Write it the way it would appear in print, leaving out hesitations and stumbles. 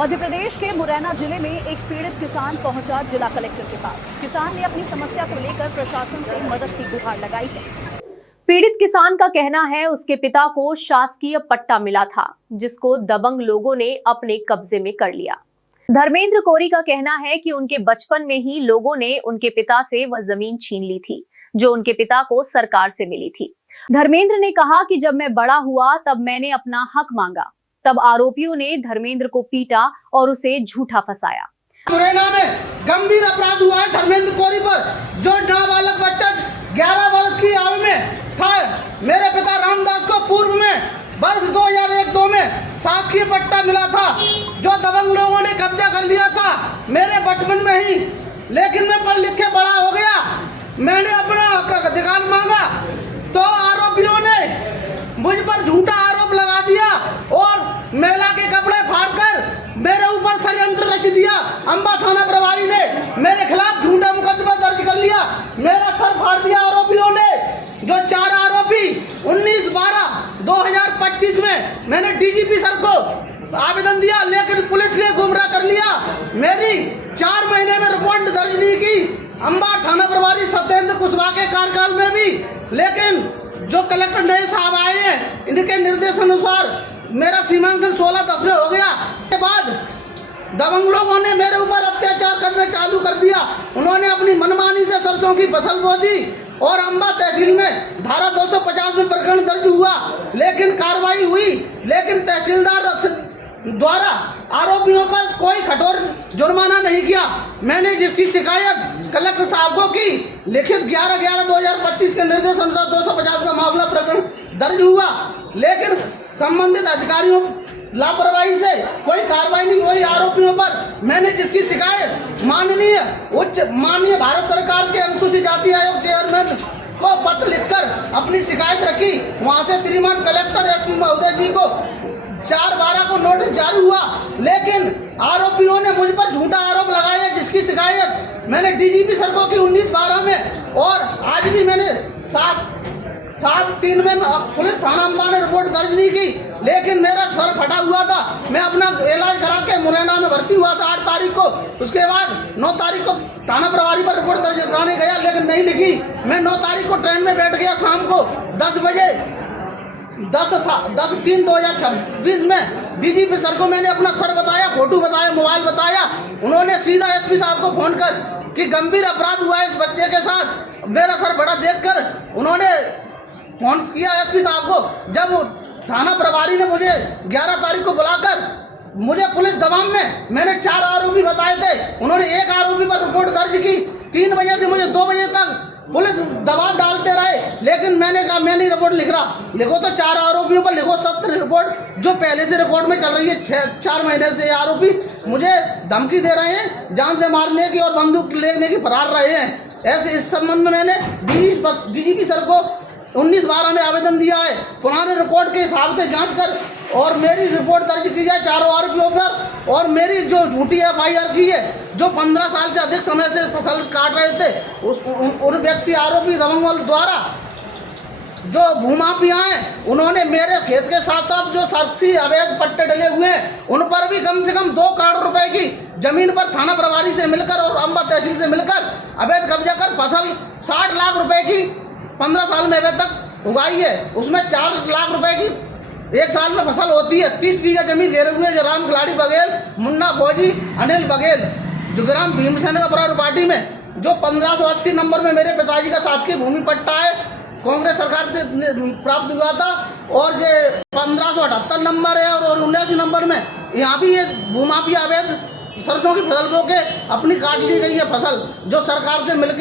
मध्य प्रदेश के मुरैना जिले में एक पीड़ित किसान पहुंचा जिला कलेक्टर के पास। किसान ने अपनी समस्या को लेकर प्रशासन से मदद की गुहार लगाई है। पीड़ित किसान का कहना है उसके पिता को शासकीय पट्टा मिला था जिसको दबंग लोगों ने अपने कब्जे में कर लिया। धर्मेंद्र कोरी का कहना है कि उनके बचपन में ही लोगों ने उनके पिता से वह जमीन छीन ली थी जो उनके पिता को सरकार से मिली थी। धर्मेंद्र ने कहा कि जब मैं बड़ा हुआ तब मैंने अपना हक मांगा, तब आरोपियों ने धर्मेंद्र को पीटा और उसे झूठा फंसाया। मुरैना में गंभीर अपराध हुआ है धर्मेंद्र कोरी पर, जो नाबालग बच्चा 11 वर्ष की आयु में था। मेरे पिता रामदास को पूर्व में वर्ष 2001-2 में शासकीय पट्टा मिला था जो दबंग लोगों ने कब्जा कर लिया था मेरे बचपन में ही। लेकिन मैं पढ़ लिख के बड़ा हो गया, मैंने अपना अधिकार मांगा तो आरोपियों ने मुझ पर झूठा आरोप लगा दिया और महिला के कपड़े फाड़कर मेरे ऊपर षड्यंत्र रच दिया। अंबा थाना प्रभारी ने मेरे खिलाफ झूठा मुकदमा दर्ज कर लिया, मेरा सर फाड़ दिया आरोपियों ने। जो 4 आरोपी 19/12/2025 में मैंने डीजीपी सर को आवेदन दिया, लेकिन पुलिस ने गुमराह कर लिया। मेरी 4 महीने में रिपोर्ट दर्ज नहीं की अंबा थाना प्रभारी सत्येंद्र कुशवाहा के कार्यकाल में भी। लेकिन जो कलेक्टर नए साहब आए हैं, इनके निर्देश अनुसार मेरा सीमांकन 16/10 में हो गया। के बाद दबंग लोगों ने मेरे ऊपर अत्याचार करना चालू कर दिया। उन्होंने अपनी मनमानी से सरसों की फसल बो दी और अंबा तहसील में धारा 250 में प्रकरण दर्ज हुआ, लेकिन कार्रवाई हुई, लेकिन तहसीलदार द्वारा आरोपियों पर कोई कठोर जुर्माना नहीं किया। मैंने जिसकी शिकायत कलेक्टर साहब को की, लिखित 11/11/2025 के निर्देश अनुसार 250 का मामला प्रकरण दर्ज हुआ, लेकिन संबंधित अधिकारियों लापरवाही से कोई कार्रवाई नहीं हुई आरोपियों पर। मैंने जिसकी शिकायत माननीय भारत सरकार के अनुसूचित जाति आयोग चेयरमैन को पत्र लिखकर अपनी शिकायत रखी, वहां से श्रीमान कलेक्टर एसपी महोदय जी को 4/12 को नोटिस जारी हुआ, लेकिन आरोपियों ने मुझ पर झूठा आरोप लगाया जिसकी शिकायत मैंने डीजीपी सर को की 19/12 में। और आज भी मैंने 7/3 में पुलिस थाना अंबा ने रिपोर्ट दर्ज नहीं की, लेकिन मेरा सर फटा हुआ था। मैं अपना इलाज करा के मुरैना में भर्ती हुआ था 8 तारीख को। उसके बाद 9 तारीख को थाना प्रभारी पर रिपोर्ट दर्ज कराने गया, लेकिन नहीं लिखी। मैं 9 तारीख को ट्रेन में बैठ गया शाम को 10 बजे 10/3/2026 में डीजीपी सर को मैंने अपना सर बताया, फोटो बताया, मोबाइल बताया। उन्होंने सीधा एसपी साहब को फोन कर कि गंभीर अपराध हुआ है इस बच्चे के साथ। मेरा सर बड़ा देखकर उन्होंने फोन किया एसपी साहब को। जब थाना प्रभारी ने मुझे 11 तारीख को बुलाकर मुझे पुलिस दबाव में मैंने 4 आरोपी बताए थे, उन्होंने 1 आरोपी पर रिपोर्ट दर्ज की। 3 बजे से मुझे 2 बजे तक पुलिस दबाव डालते रहे, लेकिन मैंने कहा मैं नहीं रिपोर्ट लिख रहा। लिखो तो 4 आरोपियों पर लिखो सत्य रिपोर्ट जो पहले से रिकॉर्ड में चल रही है। 4 महीने से आरोपी मुझे धमकी दे रहे हैं, जान से मारने की और बंदूक लेने की फरार रहे हैं। ऐसे इस संबंध में मैंने डीजीपी सर को 19/12 में आवेदन दिया है, पुराने रिकॉर्ड के हिसाब से जांच कर और मेरी रिपोर्ट दर्ज की जाए 4 आरोपियों पर। और मेरी जो झूठी FIR की है, जो 15 साल से अधिक समय से फसल काट रहे थे, उन व्यक्ति आरोपी दबंगों द्वारा जो भूमाफिया हैं, उन्होंने मेरे खेत के साथ साथ जो साथी अवैध पट्टे डले हुए हैं उन पर भी कम से कम 2 करोड़ रुपए की जमीन पर थाना प्रभारी से मिलकर और अंबा तहसील से मिलकर अवैध कब्जा कर फसल 60 लाख रुपए की 15 साल में अवैध तक उगाई है। उसमें 4 लाख रुपए की 1 साल में फसल होती है। 30 बीघा जमीन दे रहे हुए जो राम खिलाड़ी बघेल, मुन्ना फौजी, अनिल बघेल, जो ग्राम भीमसेन का प्रॉपर्टी में जो 1580 नंबर में मेरे पिताजी का शासकीय भूमि पट्टा है, कांग्रेस सरकार से प्राप्त हुआ था। और ये 1578 नंबर है और 79 नंबर में यहाँ भी ये भूमाफिया अवैध सरसों की फसल बो के अपनी काट ली गई है फसल, जो सरकार से मिलकर